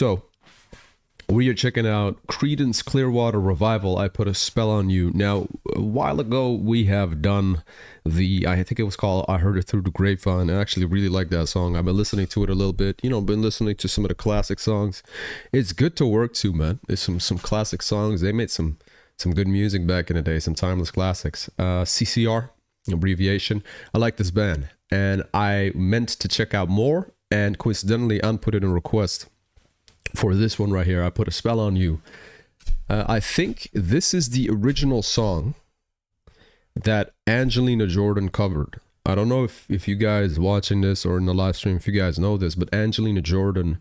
So we are checking out Creedence Clearwater Revival, I Put a Spell on You. Now, a while ago, we have done I think it was called I Heard It Through the Grapevine. I actually really like that song. I've been listening to it a little bit, been listening to some of the classic songs. It's good to work to, man. There's some classic songs. They made some good music back in the day, some timeless classics. CCR, abbreviation. I like this band, and I meant to check out more, and coincidentally, Ann put in a request for this one right here. I Put a Spell on You. I think this is the original song that Angelina Jordan covered. I don't know if you guys watching this or in the live stream, if you guys know this, but Angelina Jordan,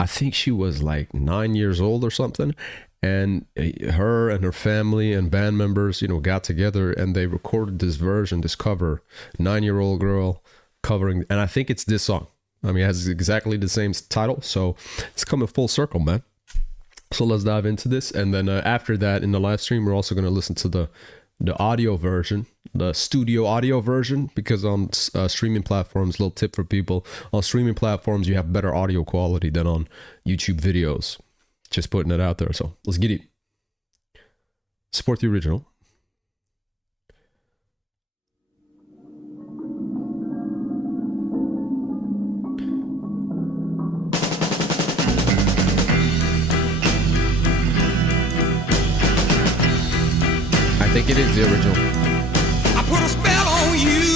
I think she was like 9 years old or something, and her and her family and band members, got together and they recorded this version, this cover, 9-year-old girl covering, and I think it's this song. I mean, it has exactly the same title, so it's coming full circle, man. So let's dive into this, and then after that, in the live stream, we're also going to listen to the audio version, the studio audio version, because on streaming platforms, little tip for people, on streaming platforms, you have better audio quality than on YouTube videos. Just putting it out there, so let's get it. Support the original. I think it is the original. I put a spell on you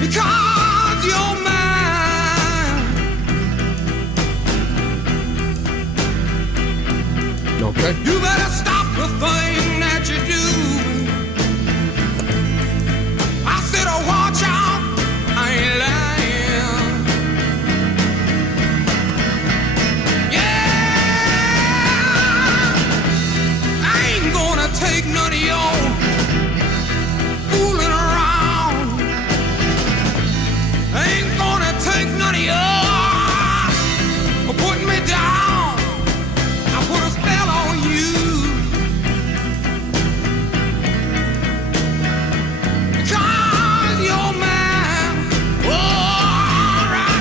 because you're mine. Okay. You better stop the thing that you do. I said, oh, watch out, I ain't lying. Take none of your fooling around. I ain't gonna take none of your putting me down. I put a spell on you because you're mine. All right.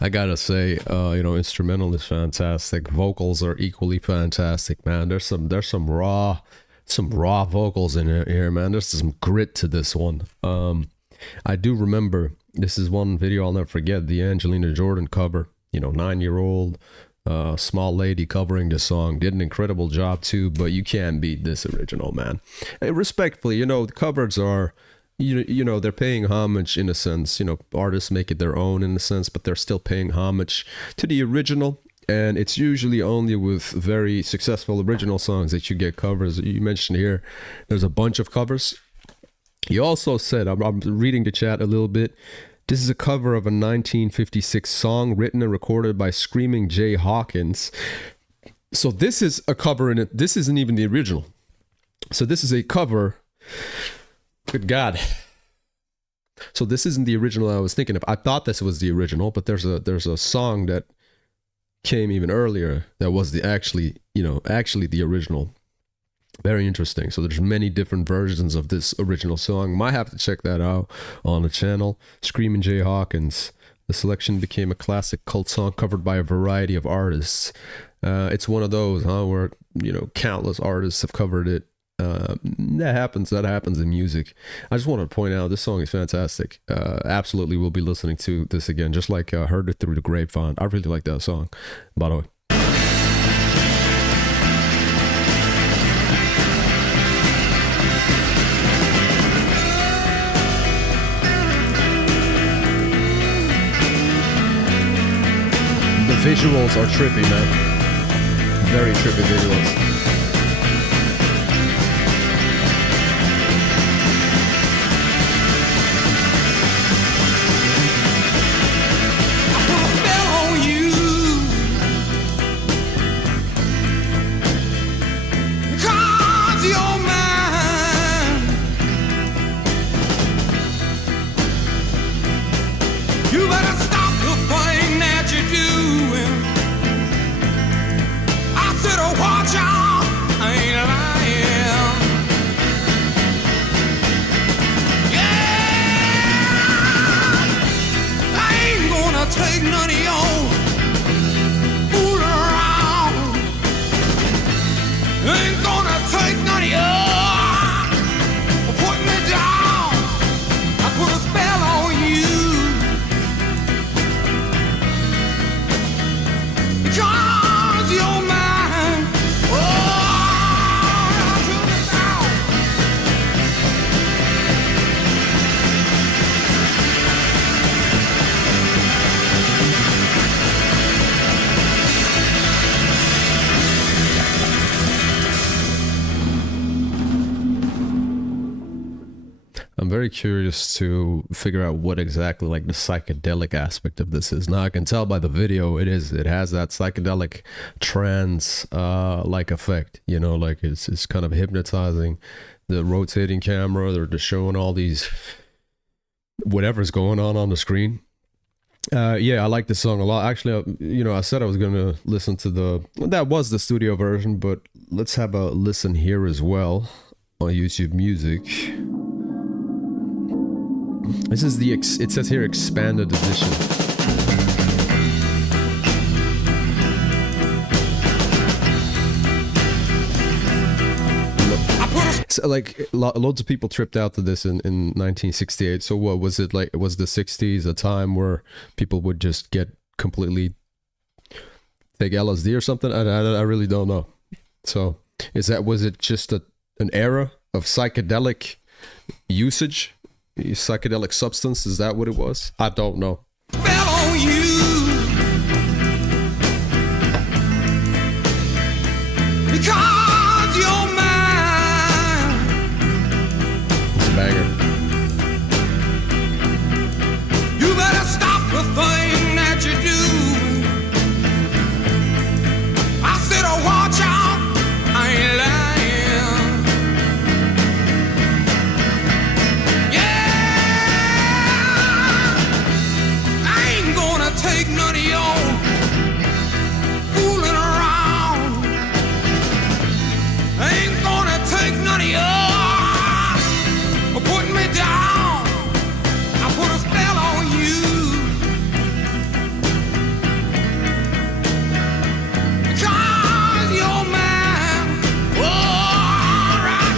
I gotta say, instrumental is fantastic. Vocals are equally fantastic, man. There's some raw vocals in here, man. There's some grit to this one. I do remember, this is one video I'll never forget, the Angelina Jordan cover. 9-year-old small lady covering the song. Did an incredible job too, but you can't beat this original, man. And respectfully, the covers are, they're paying homage in a sense. Artists make it their own in a sense, but they're still paying homage to the original. And it's usually only with very successful original songs that you get covers. You mentioned here, there's a bunch of covers. You also said, I'm reading the chat a little bit, this is a cover of a 1956 song written and recorded by Screaming Jay Hawkins. So this is a cover in it. This isn't even the original. So this is a cover. Good God. So this isn't the original I was thinking of. I thought this was the original, but there's a song that came even earlier that was actually the original. Very interesting. So there's many different versions of this original song. Might have to check that out on the channel. Screaming Jay Hawkins. The selection became a classic cult song covered by a variety of artists. It's one of those, where countless artists have covered it. That happens in music. I just want to point out this song is fantastic. Absolutely will be listening to this again, just like Heard It Through the Grapevine. I really like that song, by the way. The visuals are trippy, man. Very trippy visuals. Take none of your fool around. Ain't gonna take none of your put me down. I put a spell on you because you're mine. Oh, I took it down. I'm very curious to figure out what exactly like the psychedelic aspect of this is. Now I can tell by the video it has that psychedelic trance like effect, like it's kind of hypnotizing. The rotating camera, they're just showing all these whatever's going on the screen. Yeah, I like this song a lot. Actually, I said I was going to listen to that was the studio version, but let's have a listen here as well on YouTube Music. This is it says here expanded edition. So, like loads of people tripped out to this in 1968. So what was it like? Was the 60s a time where people would just get completely take LSD or something? I really don't know. So was it just an era of psychedelic usage? Psychedelic substance, is that what it was? I don't know. Fell on you because you're mine. It's a banger. You better stop the thing that you do. I said, oh, watch out, I ain't lying. Take none of your fooling around. Ain't gonna take none of your putting me down. I put a spell on you because you're mine. All right.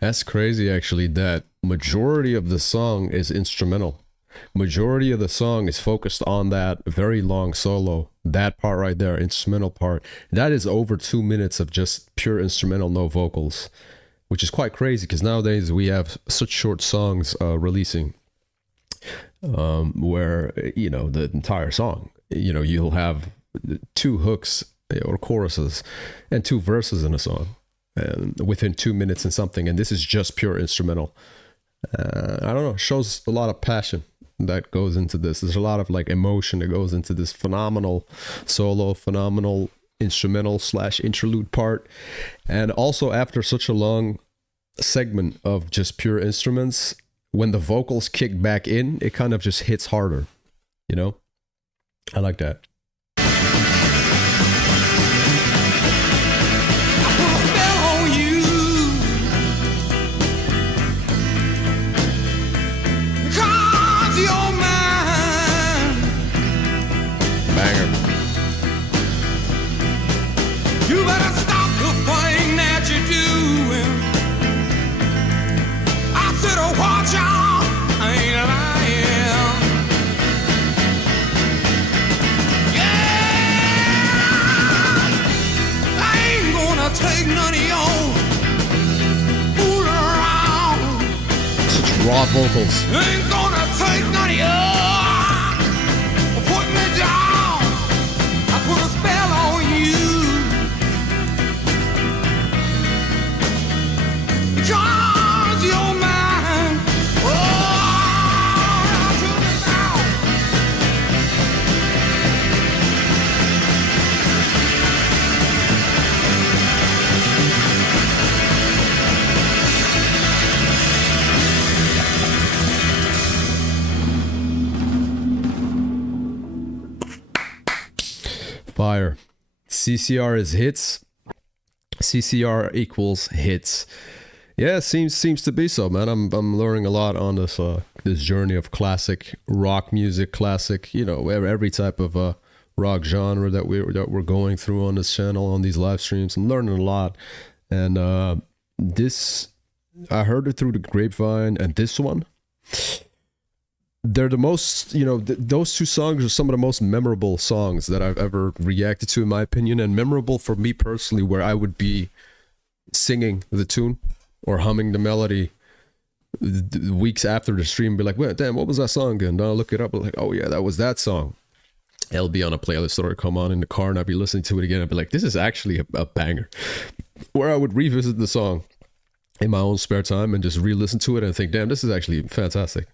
That's crazy, actually, that majority of the song is instrumental. Majority of the song is focused on that very long solo. That part right there, instrumental part. That is over 2 minutes of just pure instrumental, no vocals, which is quite crazy because nowadays we have such short songs releasing where, you know, the entire song, you know, you'll have two hooks or choruses and two verses in a song and within 2 minutes and something. And this is just pure instrumental. I don't know, shows a lot of passion that goes into this. There's a lot of like emotion that goes into this phenomenal solo, phenomenal instrumental / interlude part. And also after such a long segment of just pure instruments, when the vocals kick back in, it kind of just hits harder, you know? I like that. I put a spell on you. Because you're mine. Banger. You better stop the thing that you're doing. I said, oh, watch out, I ain't lying. Yeah, I ain't gonna take none of your fool around. Such raw vocals. Ain't gonna take none of your put me down. I put a spell on you. Because you're mine. Oh, I took it down. Fire. CCR is hits. CCR equals hits. Yeah, seems to be so, man. I'm learning a lot on this this journey of classic rock music, classic, you know, every type of rock genre that we're going through on this channel, on these live streams. I'm learning a lot, and this I heard it through the grapevine, and this one, they're the most, you know, those two songs are some of the most memorable songs that I've ever reacted to, in my opinion, and memorable for me personally, where I would be singing the tune or humming the melody weeks after the stream, be like, well, damn, what was that song again? Then I'll look it up, like, oh yeah, that was that song. It'll be on a playlist or come on in the car, and I'd be listening to it again. I'd be like, this is actually a banger. Where I would revisit the song in my own spare time and just re-listen to it and think, damn, this is actually fantastic.